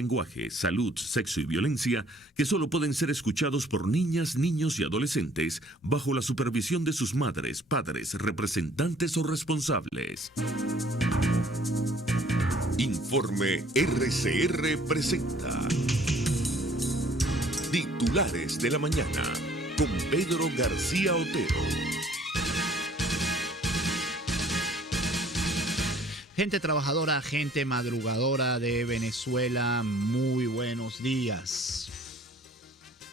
Lenguaje, salud, sexo y violencia que solo pueden ser escuchados por niñas, niños y adolescentes bajo la supervisión de sus madres, padres, representantes o responsables. Informe RCR presenta Titulares de la Mañana con Pedro García Otero. Gente trabajadora, gente madrugadora de Venezuela, muy buenos días.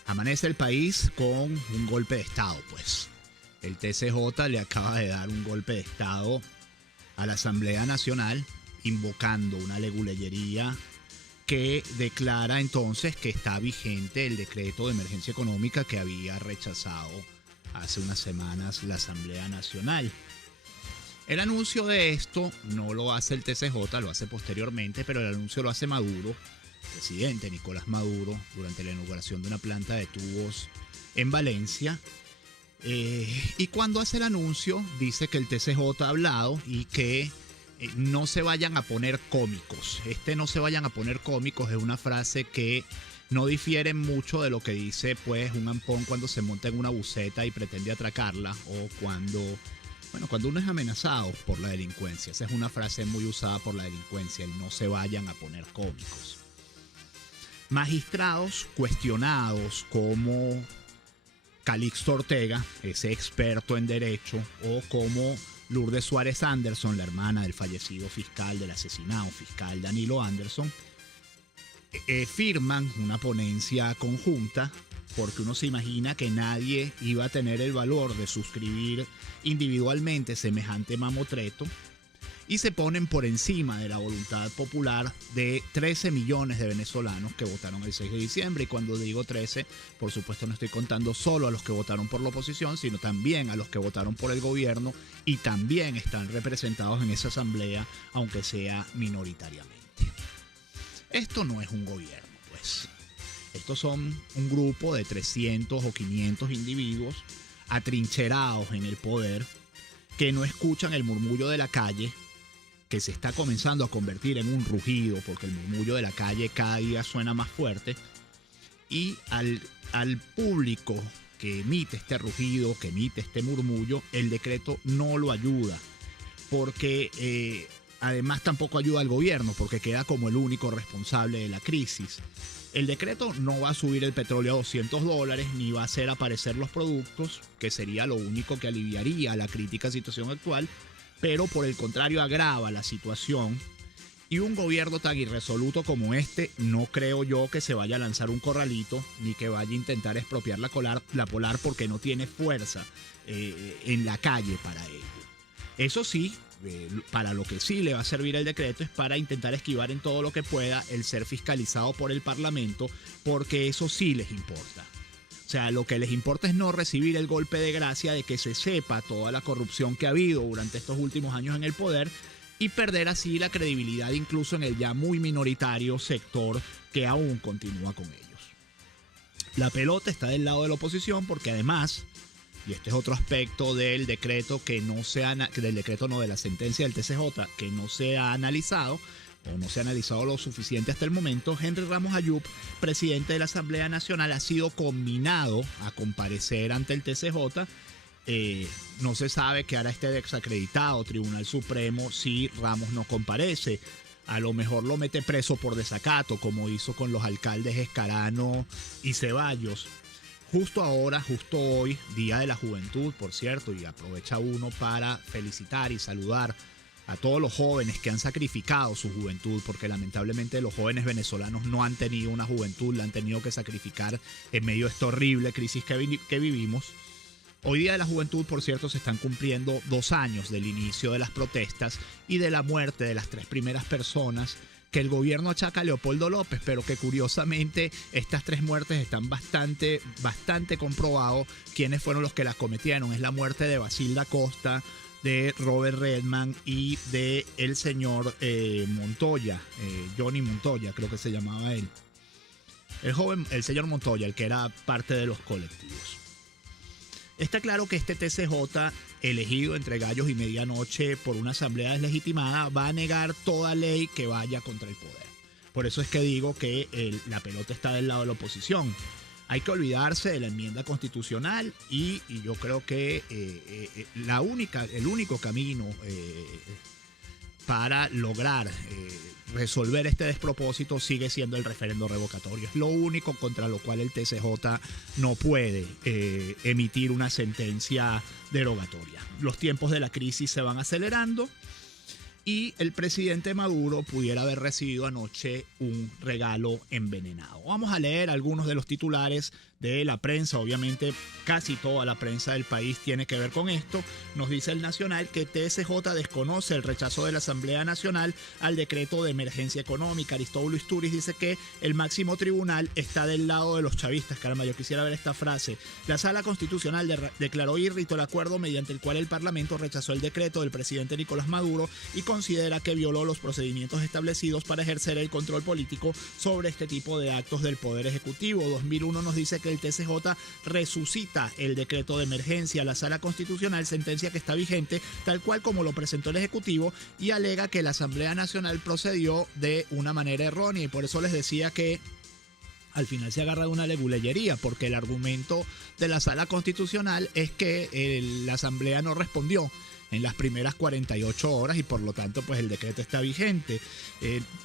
Amanece el país con un golpe de Estado, pues. El TCJ le acaba de dar un golpe de Estado a la Asamblea Nacional, invocando una leguleyería que declara entonces que está vigente el decreto de emergencia económica que había rechazado hace unas semanas la Asamblea Nacional. El anuncio de esto no lo hace el TCJ, lo hace posteriormente, pero el anuncio lo hace Maduro, presidente Nicolás Maduro, durante la inauguración de una planta de tubos en Valencia. Y cuando hace el anuncio, dice que el TCJ ha hablado y que no se vayan a poner cómicos. No se vayan a poner cómicos es una frase que no difiere mucho de lo que dice pues un ampón cuando se monta en una buseta y pretende atracarla, o cuando uno es amenazado por la delincuencia. Esa es una frase muy usada por la delincuencia, el no se vayan a poner cómicos. Magistrados cuestionados como Calixto Ortega, ese experto en derecho, o como Lourdes Suárez Anderson, la hermana del fallecido fiscal, del asesinado fiscal Danilo Anderson, firman una ponencia conjunta, porque uno se imagina que nadie iba a tener el valor de suscribir individualmente semejante mamotreto, y se ponen por encima de la voluntad popular de 13 millones de venezolanos que votaron el 6 de diciembre. Y cuando digo 13, por supuesto no estoy contando solo a los que votaron por la oposición, sino también a los que votaron por el gobierno y también están representados en esa asamblea, aunque sea minoritariamente. Esto no es un gobierno, pues. Estos son un grupo de 300 o 500 individuos atrincherados en el poder que no escuchan el murmullo de la calle, que se está comenzando a convertir en un rugido porque el murmullo de la calle cada día suena más fuerte, y al público que emite este rugido, que emite este murmullo, el decreto no lo ayuda, porque además tampoco ayuda al gobierno porque queda como el único responsable de la crisis. El decreto no va a subir el petróleo a $200 ni va a hacer aparecer los productos, que sería lo único que aliviaría la crítica situación actual, pero por el contrario agrava la situación. Y un gobierno tan irresoluto como este, no creo yo que se vaya a lanzar un corralito ni que vaya a intentar expropiar la Polar, porque no tiene fuerza en la calle para ello. Eso sí, para lo que sí le va a servir el decreto es para intentar esquivar en todo lo que pueda el ser fiscalizado por el Parlamento, porque eso sí les importa. O sea, lo que les importa es no recibir el golpe de gracia de que se sepa toda la corrupción que ha habido durante estos últimos años en el poder, y perder así la credibilidad incluso en el ya muy minoritario sector que aún continúa con ellos. La pelota está del lado de la oposición porque además, y este es otro aspecto del decreto de la sentencia del TCJ que no se ha analizado, o no se ha analizado lo suficiente hasta el momento, Henry Ramos Ayub, presidente de la Asamblea Nacional, ha sido conminado a comparecer ante el TCJ. No se sabe qué hará este desacreditado Tribunal Supremo si Ramos no comparece. A lo mejor lo mete preso por desacato, como hizo con los alcaldes Escarano y Ceballos. Justo hoy, Día de la Juventud, por cierto, y aprovecha uno para felicitar y saludar a todos los jóvenes que han sacrificado su juventud, porque lamentablemente los jóvenes venezolanos no han tenido una juventud, la han tenido que sacrificar en medio de esta horrible crisis que vivimos. Hoy Día de la Juventud, por cierto, se están cumpliendo 2 años del inicio de las protestas y de la muerte de las 3 primeras personas que el gobierno achaca a Leopoldo López, pero que curiosamente estas 3 muertes están bastante comprobado quiénes fueron los que las cometieron. Es la muerte de Basilda Costa, de Robert Redman y de el señor Montoya, Johnny Montoya, creo que se llamaba él. El señor Montoya, el que era parte de los colectivos. Está claro que este TCJ, elegido entre gallos y medianoche por una asamblea deslegitimada, va a negar toda ley que vaya contra el poder. Por eso es que digo que la pelota está del lado de la oposición. Hay que olvidarse de la enmienda constitucional y yo creo que el único camino para lograr resolver este despropósito sigue siendo el referendo revocatorio. Es lo único contra lo cual el TCJ no puede emitir una sentencia derogatoria. Los tiempos de la crisis se van acelerando y el presidente Maduro pudiera haber recibido anoche un regalo envenenado. Vamos a leer algunos de los titulares de la prensa. Obviamente casi toda la prensa del país tiene que ver con esto. Nos dice el Nacional que TSJ desconoce el rechazo de la Asamblea Nacional al decreto de emergencia económica. Aristóbulo Isturiz dice que el máximo tribunal está del lado de los chavistas. Caramba, yo quisiera ver esta frase. La Sala Constitucional declaró írrito el acuerdo mediante el cual el Parlamento rechazó el decreto del presidente Nicolás Maduro y considera que violó los procedimientos establecidos para ejercer el control político sobre este tipo de actos del Poder Ejecutivo. 2001 nos dice que el TCJ resucita el decreto de emergencia. La Sala Constitucional sentencia que está vigente tal cual como lo presentó el Ejecutivo y alega que la Asamblea Nacional procedió de una manera errónea, y por eso les decía que al final se agarra de una leguleyería, porque el argumento de la Sala Constitucional es que la Asamblea no respondió en las primeras 48 horas y por lo tanto pues el decreto está vigente.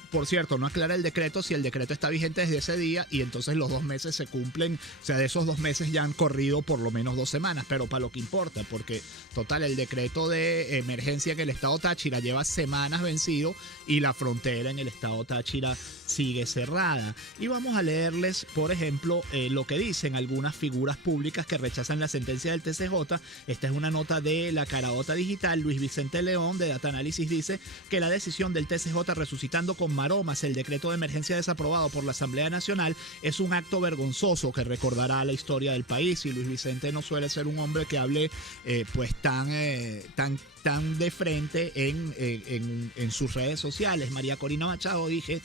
Por cierto, no aclara el decreto si el decreto está vigente desde ese día y entonces los 2 meses se cumplen, o sea, de esos 2 meses ya han corrido por lo menos 2 semanas, pero para lo que importa, porque total, el decreto de emergencia en el estado Táchira lleva semanas vencido y la frontera en el estado Táchira sigue cerrada. Y vamos a leerles, por ejemplo, lo que dicen algunas figuras públicas que rechazan la sentencia del TCJ. Esta es una nota de La Caraota Digital. Luis Vicente León de Data Analysis dice que la decisión del TCJ resucitando con maromas el decreto de emergencia desaprobado por la Asamblea Nacional es un acto vergonzoso que recordará la historia del país. Y Luis Vicente no suele ser un hombre que hable pues tan de frente en sus redes sociales. María Corina Machado dice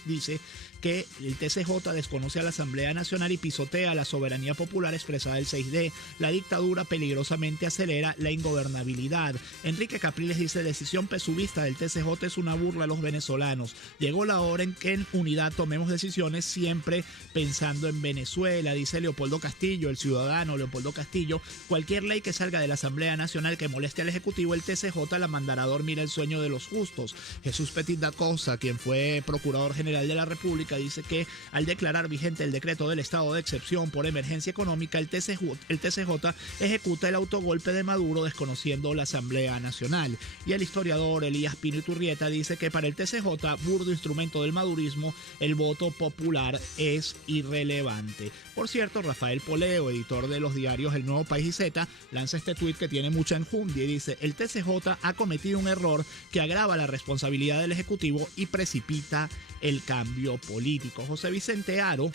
que el TCJ desconoce a la Asamblea Nacional y pisotea la soberanía popular expresada el 6D. La dictadura peligrosamente acelera la ingobernabilidad. Enrique Capriles dice: decisión pesubista del TCJ es una burla a los venezolanos. Llegó la hora en que en unidad tomemos decisiones siempre pensando en Venezuela. Dice Leopoldo Castillo, el ciudadano Leopoldo Castillo: cualquier ley que salga de la Asamblea Nacional que moleste al Ejecutivo, el TCJ la mandará a dormir el sueño de los justos. Jesús Petit da Costa, quien fue Procurador General de la República, dice que al declarar vigente el decreto del estado de excepción por emergencia económica, el TCJ ejecuta el autogolpe de Maduro desconociendo la Asamblea Nacional. Y el historiador Elías Pino Iturrieta dice que para el TCJ, burdo instrumento del madurismo, el voto popular es irrelevante. Por cierto, Rafael Poleo, editor de los diarios El Nuevo País y Z, lanza este tuit que tiene mucha enjundia y dice: el TCJ ha cometido un error que agrava la responsabilidad del Ejecutivo y precipita el cambio político. José Vicente Aro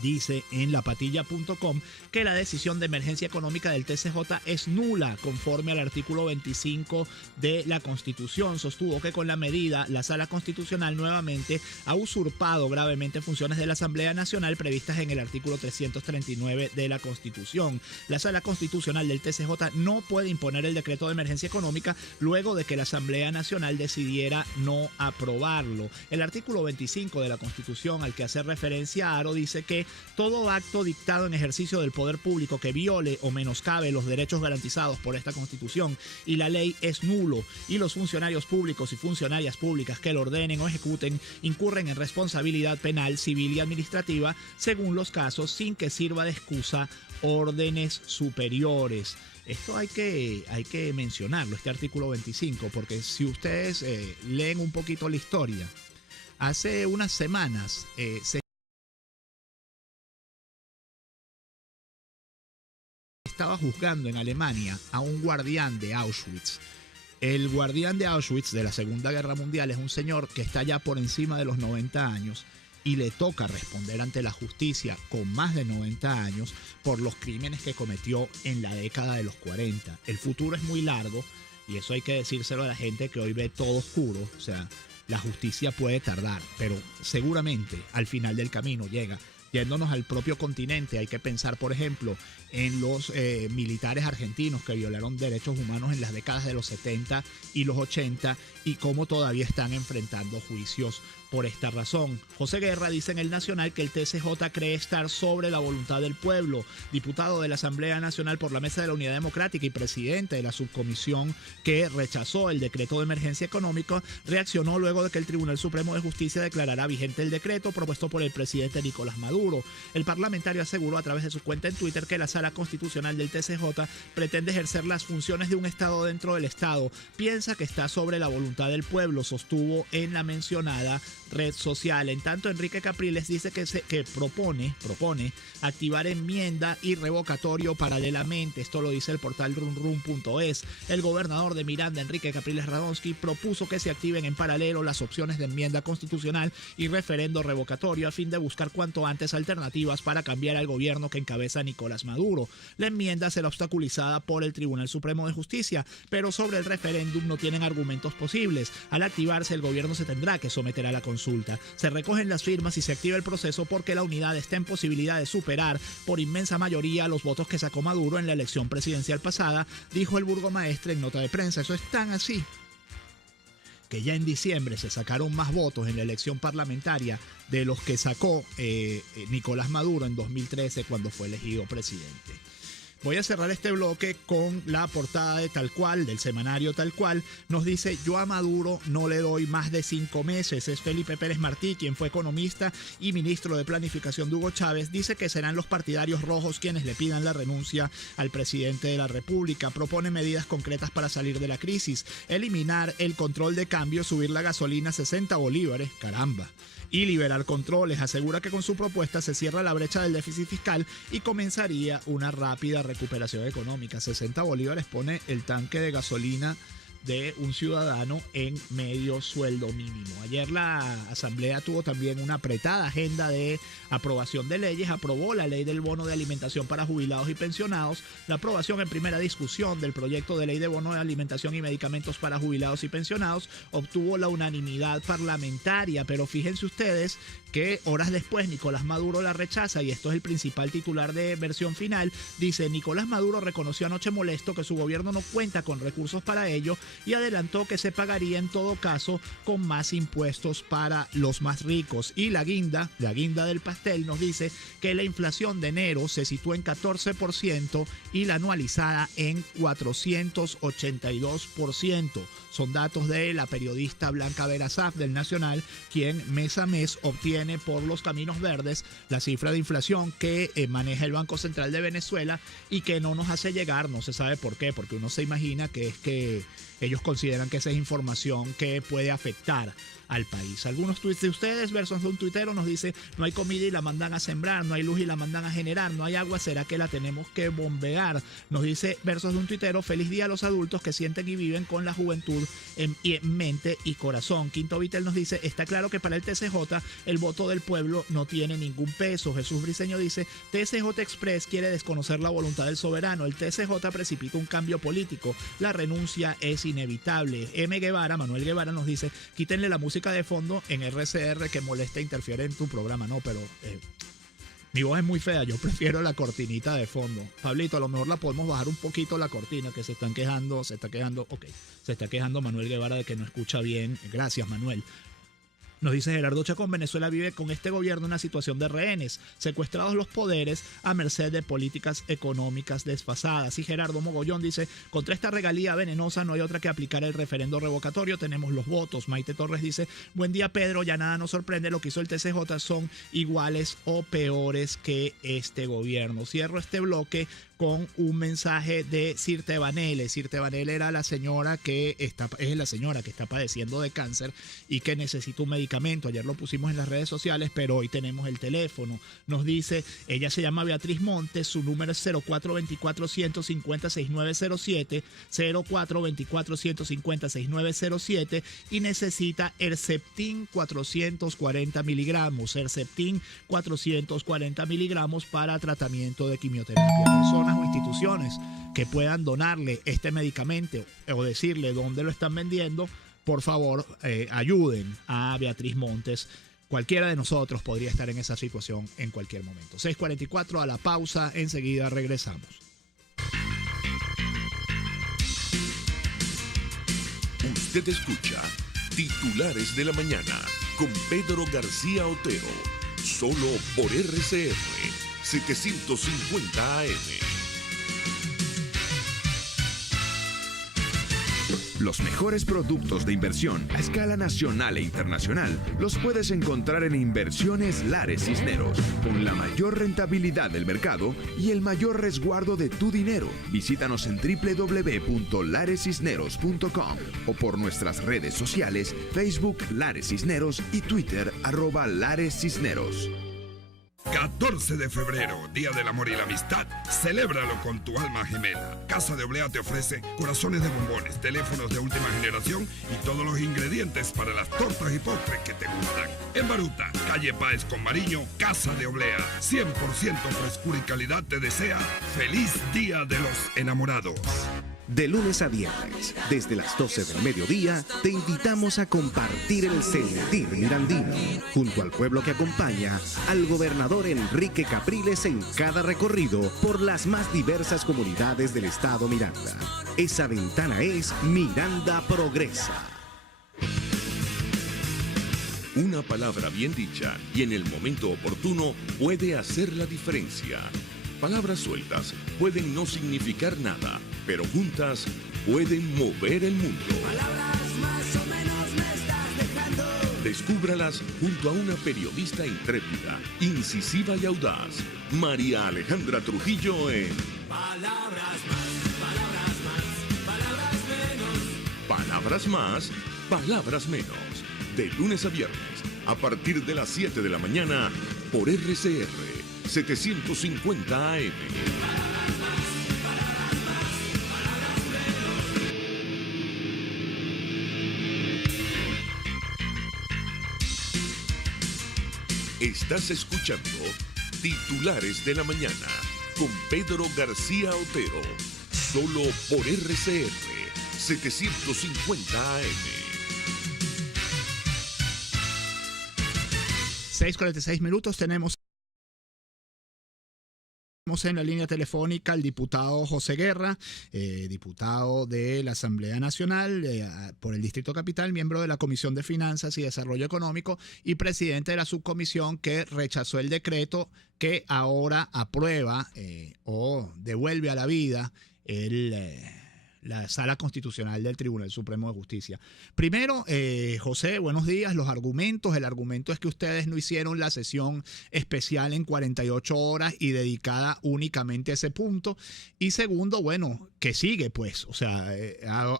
dice en lapatilla.com que la decisión de emergencia económica del TCJ es nula conforme al artículo 25 de la Constitución. Sostuvo que con la medida la Sala Constitucional nuevamente ha usurpado gravemente funciones de la Asamblea Nacional previstas en el artículo 339 de la Constitución. La Sala Constitucional del TCJ no puede imponer el decreto de emergencia económica luego de que la Asamblea Nacional decidiera no aprobarlo. El artículo 25 de la Constitución, al que hace referencia Aro, dice que todo acto dictado en ejercicio del poder público que viole o menoscabe los derechos garantizados por esta Constitución y la ley es nulo, y los funcionarios públicos y funcionarias públicas que lo ordenen o ejecuten incurren en responsabilidad penal, civil y administrativa según los casos, sin que sirva de excusa órdenes superiores. Esto hay que mencionarlo, este artículo 25, porque si ustedes leen un poquito la historia, hace unas semanas se estaba juzgando en Alemania a un guardián de Auschwitz. El guardián de Auschwitz de la Segunda Guerra Mundial es un señor que está ya por encima de los 90 años y le toca responder ante la justicia con más de 90 años por los crímenes que cometió en la década de los 40. El futuro es muy largo y eso hay que decírselo a la gente que hoy ve todo oscuro. O sea, la justicia puede tardar, pero seguramente al final del camino llega. Yéndonos al propio continente, hay que pensar, por ejemplo, en los militares argentinos que violaron derechos humanos en las décadas de los 70 y los 80 y cómo todavía están enfrentando juicios por esta razón. José Guerra dice en El Nacional que el TCJ cree estar sobre la voluntad del pueblo. Diputado de la Asamblea Nacional por la Mesa de la Unidad Democrática y presidente de la subcomisión que rechazó el decreto de emergencia económica, reaccionó luego de que el Tribunal Supremo de Justicia declarara vigente el decreto propuesto por el presidente Nicolás Maduro. El parlamentario aseguró a través de su cuenta en Twitter que la Sala Constitucional del TCJ pretende ejercer las funciones de un Estado dentro del Estado. Piensa que está sobre la voluntad del pueblo, sostuvo en la mencionada red social. En tanto, Enrique Capriles dice que propone activar enmienda y revocatorio paralelamente. Esto lo dice el portal runrun.es. El gobernador de Miranda, Enrique Capriles Radonsky, propuso que se activen en paralelo las opciones de enmienda constitucional y referendo revocatorio a fin de buscar cuanto antes alternativas para cambiar al gobierno que encabeza Nicolás Maduro. La enmienda será obstaculizada por el Tribunal Supremo de Justicia, pero sobre el referéndum no tienen argumentos posibles. Al activarse, el gobierno se tendrá que someter a la consulta. Se recogen las firmas y se activa el proceso porque la unidad está en posibilidad de superar por inmensa mayoría los votos que sacó Maduro en la elección presidencial pasada, dijo el burgomaestre en nota de prensa. Eso es tan así que ya en diciembre se sacaron más votos en la elección parlamentaria de los que sacó Nicolás Maduro en 2013 cuando fue elegido presidente. Voy a cerrar este bloque con la portada de Tal Cual, del semanario Tal Cual. Nos dice: yo a Maduro no le doy más de 5 meses. Es Felipe Pérez Martí, quien fue economista y ministro de Planificación de Hugo Chávez. Dice que serán los partidarios rojos quienes le pidan la renuncia al presidente de la República. Propone medidas concretas para salir de la crisis: eliminar el control de cambio, subir la gasolina a 60 bolívares, caramba, y liberar controles. Asegura que con su propuesta se cierra la brecha del déficit fiscal y comenzaría una rápida recuperación económica. 60 bolívares pone el tanque de gasolina de un ciudadano en medio sueldo mínimo. Ayer la Asamblea tuvo también una apretada agenda de aprobación de leyes. Aprobó la ley del bono de alimentación para jubilados y pensionados. La aprobación en primera discusión del proyecto de ley de bono de alimentación y medicamentos para jubilados y pensionados obtuvo la unanimidad parlamentaria, pero fíjense ustedes que horas después Nicolás Maduro la rechaza, y esto es el principal titular de Versión Final. Dice: Nicolás Maduro reconoció anoche molesto que su gobierno no cuenta con recursos para ello y adelantó que se pagaría en todo caso con más impuestos para los más ricos. Y la guinda del pastel nos dice que la inflación de enero se sitúa en 14% y la anualizada en 482%. Son datos de la periodista Blanca Berazaf del Nacional, quien mes a mes obtiene por los caminos verdes la cifra de inflación que maneja el Banco Central de Venezuela y que no nos hace llegar. No se sabe por qué, porque uno se imagina que es que ellos consideran que esa es información que puede afectar al país. Algunos tweets de ustedes, versos de un tuitero, nos dice: no hay comida y la mandan a sembrar, no hay luz y la mandan a generar, no hay agua, ¿será que la tenemos que bombear? Nos dice versos de un tuitero: feliz día a los adultos que sienten y viven con la juventud en mente y corazón. Quinto Vitel nos dice: está claro que para el TCJ el voto del pueblo no tiene ningún peso. Jesús Briceño dice: TCJ Express quiere desconocer la voluntad del soberano, el TCJ precipita un cambio político, la renuncia es inevitable. Manuel Guevara nos dice: quítenle la música de fondo en RCR que molesta e interfiere en tu programa. No, pero mi voz es muy fea, yo prefiero la cortinita de fondo. Pablito, a lo mejor la podemos bajar un poquito la cortina, que se está quejando Manuel Guevara de que no escucha bien. Gracias, Manuel. Nos dice Gerardo Chacón: Venezuela vive con este gobierno una situación de rehenes, secuestrados los poderes a merced de políticas económicas desfasadas. Y Gerardo Mogollón dice: contra esta regalía venenosa no hay otra que aplicar el referendo revocatorio, tenemos los votos. Maite Torres dice: buen día, Pedro, ya nada nos sorprende, lo que hizo el TCJ son iguales o peores que este gobierno. Cierro este bloque con un mensaje de Sirte Banele. Sirte Banele era la señora que está padeciendo de cáncer y que necesita un medicamento. Ayer lo pusimos en las redes sociales, pero hoy tenemos el teléfono. Nos dice, ella se llama Beatriz Montes, su número es 0424-150-6907, 0424-150-6907, y necesita Herceptin 440 miligramos, Herceptin 440 miligramos para tratamiento de quimioterapia. Personas o instituciones que puedan donarle este medicamento o decirle dónde lo están vendiendo, por favor, ayuden a Beatriz Montes. Cualquiera de nosotros podría estar en esa situación en cualquier momento. 6:44, a la pausa, enseguida regresamos. Usted escucha Titulares de la Mañana con Pedro García Otero. Solo por RCR 750 AM. Los mejores productos de inversión a escala nacional e internacional los puedes encontrar en Inversiones Lares Cisneros, con la mayor rentabilidad del mercado y el mayor resguardo de tu dinero. Visítanos en www.larescisneros.com o por nuestras redes sociales, Facebook Lares Cisneros y Twitter @Lares Cisneros. 14 de febrero, Día del Amor y la Amistad. Celébralo con tu alma gemela. Casa de Oblea te ofrece corazones de bombones, teléfonos de última generación y todos los ingredientes para las tortas y postres que te gustan. En Baruta, calle Páez con Mariño, Casa de Oblea. 100% frescura y calidad te desea. ¡Feliz Día de los Enamorados! De lunes a viernes, desde las 12 del mediodía, te invitamos a compartir el sentir mirandino, junto al pueblo que acompaña al gobernador Enrique Capriles en cada recorrido por las más diversas comunidades del estado Miranda. Esa ventana es Miranda Progresa. Una palabra bien dicha y en el momento oportuno puede hacer la diferencia. Palabras sueltas pueden no significar nada, pero juntas pueden mover el mundo. Palabras más o menos me estás dejando. Descúbralas junto a una periodista intrépida, incisiva y audaz, María Alejandra Trujillo en Palabras más, palabras más, palabras menos. Palabras más, palabras menos. De lunes a viernes, a partir de las 7 de la mañana, por RCR 750 AM. Estás escuchando Titulares de la Mañana con Pedro García Otero, solo por RCR 750 AM. 6:46 minutos tenemos en la línea telefónica al diputado José Guerra, diputado de la Asamblea Nacional por el Distrito Capital, miembro de la Comisión de Finanzas y Desarrollo Económico y presidente de la subcomisión que rechazó el decreto que ahora aprueba o devuelve a la vida la Sala Constitucional del Tribunal Supremo de Justicia. Primero, José, buenos días. El argumento es que ustedes no hicieron la sesión especial en 48 horas y dedicada únicamente a ese punto. Y segundo, bueno, ¿qué sigue pues? O sea,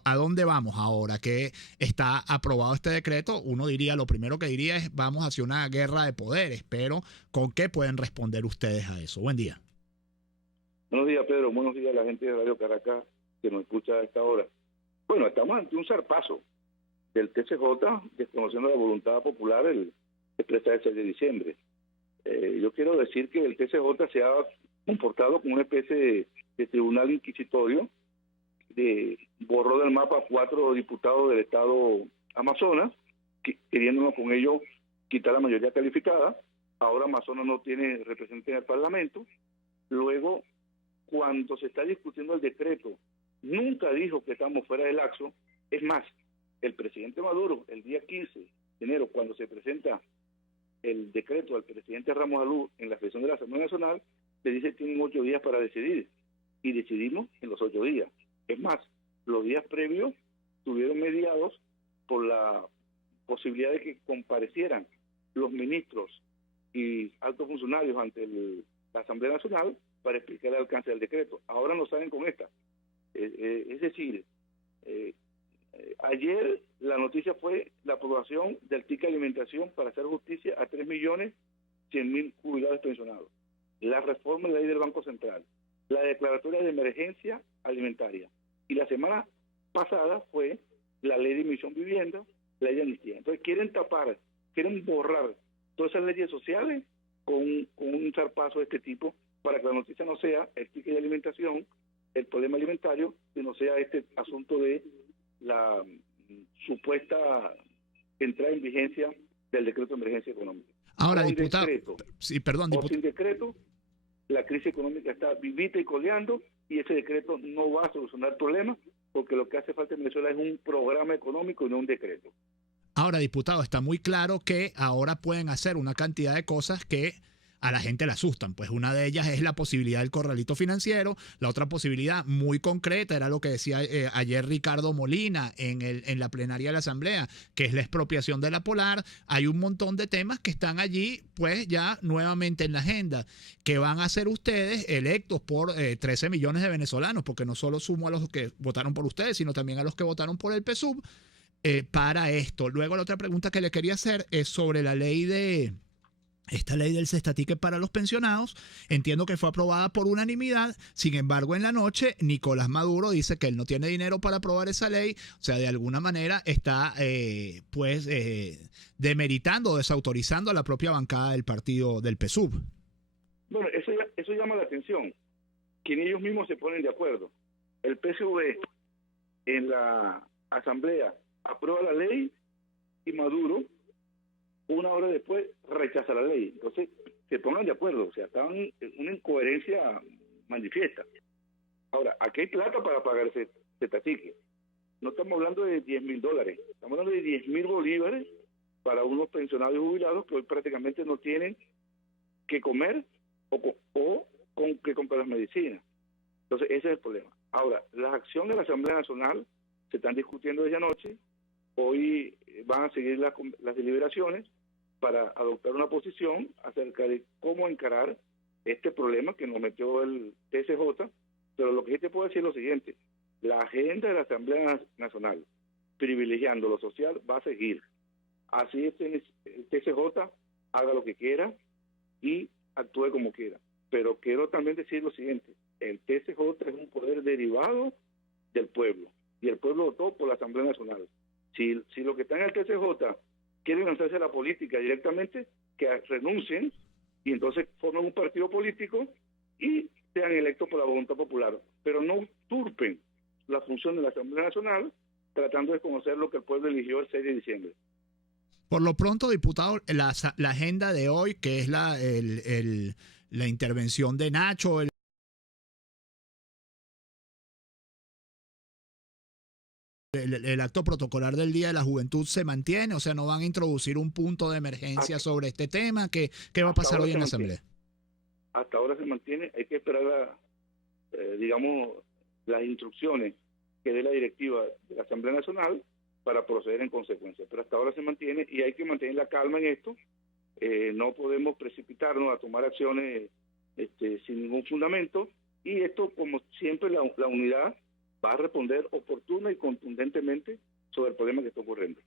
¿a dónde vamos ahora que está aprobado este decreto? Uno diría, lo primero que diría es vamos hacia una guerra de poderes, pero ¿con qué pueden responder ustedes a eso? Buen día. Buenos días, Pedro. Buenos días a la gente de Radio Caracas que nos escucha a esta hora. Bueno, estamos ante un zarpazo del TCJ, desconociendo la voluntad popular expresada el 6 de diciembre. Yo quiero decir que el TCJ se ha comportado como una especie de tribunal inquisitorio, borró del mapa 4 diputados del estado Amazonas, queriéndonos con ello quitar la mayoría calificada. Ahora Amazonas no tiene representante en el Parlamento. Luego, cuando se está discutiendo el decreto, nunca dijo que estamos fuera del laxo. Es más, el presidente Maduro, el día 15 de enero, cuando se presenta el decreto al presidente Ramos Alú en la sesión de la Asamblea Nacional, le dice que tienen 8 días para decidir. Y decidimos en los 8 días. Es más, los días previos estuvieron mediados por la posibilidad de que comparecieran los ministros y altos funcionarios ante la Asamblea Nacional para explicar el alcance del decreto. Ahora no saben con esta. Es decir, ayer la noticia fue la aprobación del ticket de alimentación para hacer justicia a 3.100.000 jubilados pensionados, la reforma de la ley del Banco Central, la declaratoria de emergencia alimentaria, y la semana pasada fue la ley de inmisión vivienda, la ley de amnistía. Entonces quieren borrar todas esas leyes sociales con un zarpazo de este tipo, para que la noticia no sea el ticket de alimentación, el problema alimentario, sino sea este asunto de la supuesta entrada en vigencia del decreto de emergencia económica. Ahora, Con diputado, decreto, sí, perdón, o sin decreto, la crisis económica está vivita y coleando, y ese decreto no va a solucionar problemas, porque lo que hace falta en Venezuela es un programa económico y no un decreto. Ahora, diputado, está muy claro que ahora pueden hacer una cantidad de cosas que a la gente le asustan. Pues una de ellas es la posibilidad del corralito financiero. La otra posibilidad muy concreta era lo que decía ayer Ricardo Molina en la plenaria de la Asamblea, que es la expropiación de la Polar. Hay un montón de temas que están allí, pues ya nuevamente en la agenda. ¿Qué van a hacer ustedes electos por 13 millones de venezolanos? Porque no solo sumo a los que votaron por ustedes, sino también a los que votaron por el PSUV para esto. Luego la otra pregunta que le quería hacer es sobre la ley esta ley del cestaticket para los pensionados. Entiendo que fue aprobada por unanimidad. Sin embargo, en la noche, Nicolás Maduro dice que él no tiene dinero para aprobar esa ley. O sea, de alguna manera está, demeritando o desautorizando a la propia bancada del partido del PSUV. Bueno, eso llama la atención, que ellos mismos se ponen de acuerdo. El PSV en la Asamblea aprueba la ley y Maduro una hora después rechaza la ley. Entonces, se pongan de acuerdo, o sea, estaban en una incoherencia manifiesta. Ahora, aquí hay plata para pagar ese cestaticket. No estamos hablando de $10,000, estamos hablando de 10,000 bolívares para unos pensionados y jubilados que hoy prácticamente no tienen que comer o con que comprar las medicinas. Entonces, ese es el problema. Ahora, las acciones de la Asamblea Nacional se están discutiendo desde anoche. Hoy van a seguir las deliberaciones para adoptar una posición acerca de cómo encarar este problema que nos metió el TSJ, pero lo que sí te puedo decir es lo siguiente: la agenda de la Asamblea Nacional, privilegiando lo social, va a seguir. Así el TSJ haga lo que quiera y actúe como quiera. Pero quiero también decir lo siguiente: el TSJ es un poder derivado del pueblo, y el pueblo votó por la Asamblea Nacional. Si lo que está en el TSJ quieren lanzarse a la política directamente, que renuncien y entonces formen un partido político y sean electos por la voluntad popular, pero no usurpen la función de la Asamblea Nacional tratando de conocer lo que el pueblo eligió el 6 de diciembre. Por lo pronto, diputado, la agenda de hoy, que es la intervención de Nacho, el acto protocolar del Día de la Juventud se mantiene, o sea, no van a introducir un punto de emergencia sobre este tema. ¿Qué va a pasar hoy en la Asamblea? Hasta ahora se mantiene, hay que esperar las instrucciones que dé la directiva de la Asamblea Nacional para proceder en consecuencia, pero hasta ahora se mantiene y hay que mantener la calma en esto. No podemos precipitarnos a tomar acciones sin ningún fundamento, y esto, como siempre, la unidad va a responder oportuna y contundentemente sobre el problema que está ocurriendo.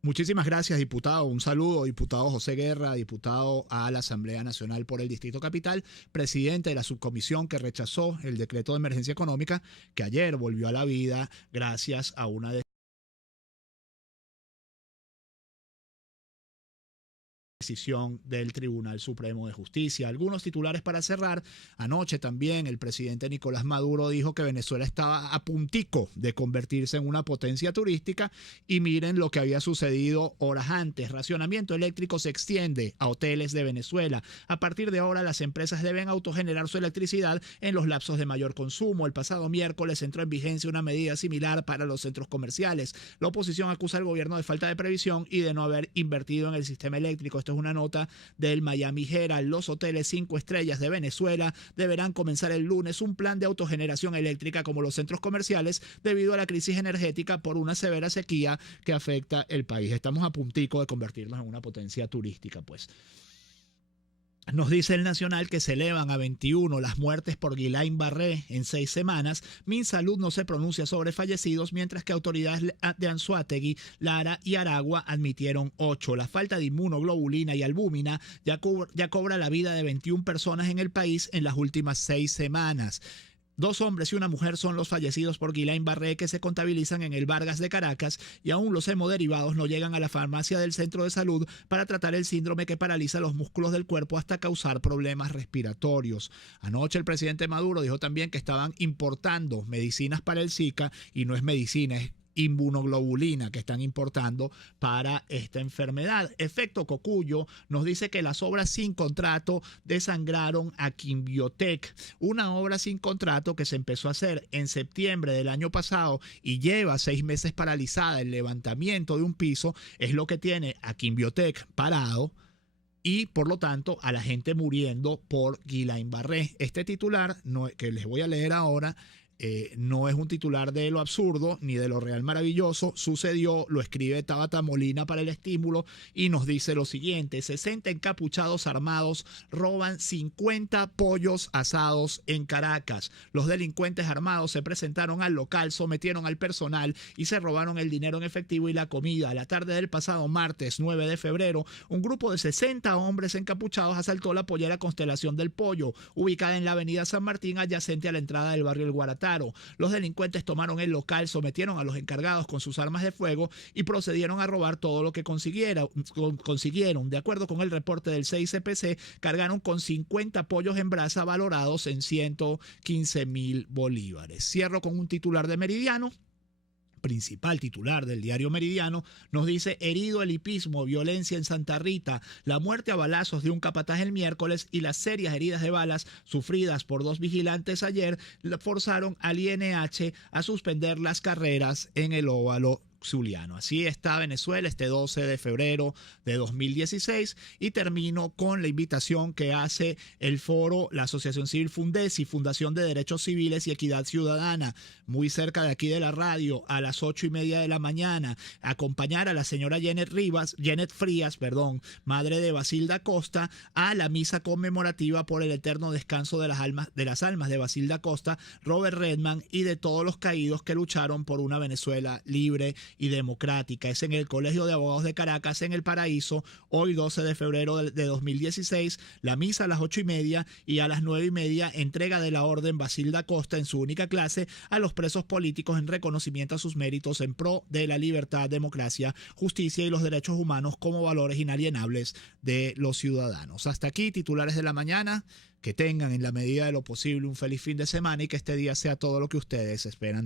Muchísimas gracias, diputado. Un saludo, diputado José Guerra, diputado a la Asamblea Nacional por el Distrito Capital, presidente de la subcomisión que rechazó el decreto de emergencia económica, que ayer volvió a la vida gracias a una decisión del Tribunal Supremo de Justicia. Algunos titulares para cerrar. Anoche también el presidente Nicolás Maduro dijo que Venezuela estaba a puntico de convertirse en una potencia turística, y miren lo que había sucedido horas antes. Racionamiento eléctrico se extiende a hoteles de Venezuela. A partir de ahora, las empresas deben autogenerar su electricidad en los lapsos de mayor consumo. El pasado miércoles entró en vigencia una medida similar para los centros comerciales. La oposición acusa al gobierno de falta de previsión y de no haber invertido en el sistema eléctrico. Esto es una nota del Miami Herald. Los hoteles 5 estrellas de Venezuela deberán comenzar el lunes un plan de autogeneración eléctrica como los centros comerciales, debido a la crisis energética por una severa sequía que afecta el país. Estamos a puntico de convertirnos en una potencia turística, pues. Nos dice el Nacional que se elevan a 21 las muertes por Guillain-Barré en 6 semanas. Minsalud no se pronuncia sobre fallecidos, mientras que autoridades de Anzoátegui, Lara y Aragua admitieron 8. La falta de inmunoglobulina y albúmina ya cobra la vida de 21 personas en el país en las últimas 6 semanas. 2 hombres y una mujer son los fallecidos por Guillain-Barré que se contabilizan en el Vargas de Caracas, y aún los hemoderivados no llegan a la farmacia del centro de salud para tratar el síndrome que paraliza los músculos del cuerpo hasta causar problemas respiratorios. Anoche el presidente Maduro dijo también que estaban importando medicinas para el Zika, y no es medicina, es inmunoglobulina que están importando para esta enfermedad. Efecto Cocuyo nos dice que las obras sin contrato desangraron a Quimbiotec, una obra sin contrato que se empezó a hacer en septiembre del año pasado y lleva 6 meses paralizada. El levantamiento de un piso es lo que tiene a Quimbiotec parado y por lo tanto a la gente muriendo por Guillain-Barré. Este titular que les voy a leer ahora no es un titular de lo absurdo ni de lo real maravilloso. Sucedió, lo escribe Tabata Molina para El Estímulo y nos dice lo siguiente: 60 encapuchados armados roban 50 pollos asados en Caracas. Los delincuentes armados se presentaron al local, sometieron al personal y se robaron el dinero en efectivo y la comida. A la tarde del pasado martes 9 de febrero, un grupo de 60 hombres encapuchados asaltó la pollera Constelación del Pollo, ubicada en la avenida San Martín, adyacente a la entrada del barrio El Guaratá. Los delincuentes tomaron el local, sometieron a los encargados con sus armas de fuego y procedieron a robar todo lo que consiguieron. De acuerdo con el reporte del CICPC, cargaron con 50 pollos en brasa valorados en 115.000 bolívares. Cierro con un titular de Meridiano. Principal titular del diario Meridiano nos dice: herido el hipismo, violencia en Santa Rita, la muerte a balazos de un capataz el miércoles y las serias heridas de balas sufridas por 2 vigilantes ayer forzaron al INH a suspender las carreras en el óvalo zuliano. Así está Venezuela este 12 de febrero de 2016 y termino con la invitación que hace el foro, la Asociación Civil Fundesi, Fundación de Derechos Civiles y Equidad Ciudadana, muy cerca de aquí de la radio, a las 8:30 de la mañana, acompañar a la señora Janet Frías, madre de Basilda Costa, a la misa conmemorativa por el eterno descanso de las almas de Basilda Costa, Robert Redman y de todos los caídos que lucharon por una Venezuela libre y democrática. Es en el Colegio de Abogados de Caracas, en El Paraíso, hoy 12 de febrero de 2016, la misa a las 8:30 y a las 9:30 entrega de la orden Basilda Costa en su única clase a los presos políticos en reconocimiento a sus méritos en pro de la libertad, democracia, justicia y los derechos humanos como valores inalienables de los ciudadanos. Hasta aquí, titulares de la mañana. Que tengan en la medida de lo posible un feliz fin de semana y que este día sea todo lo que ustedes esperan.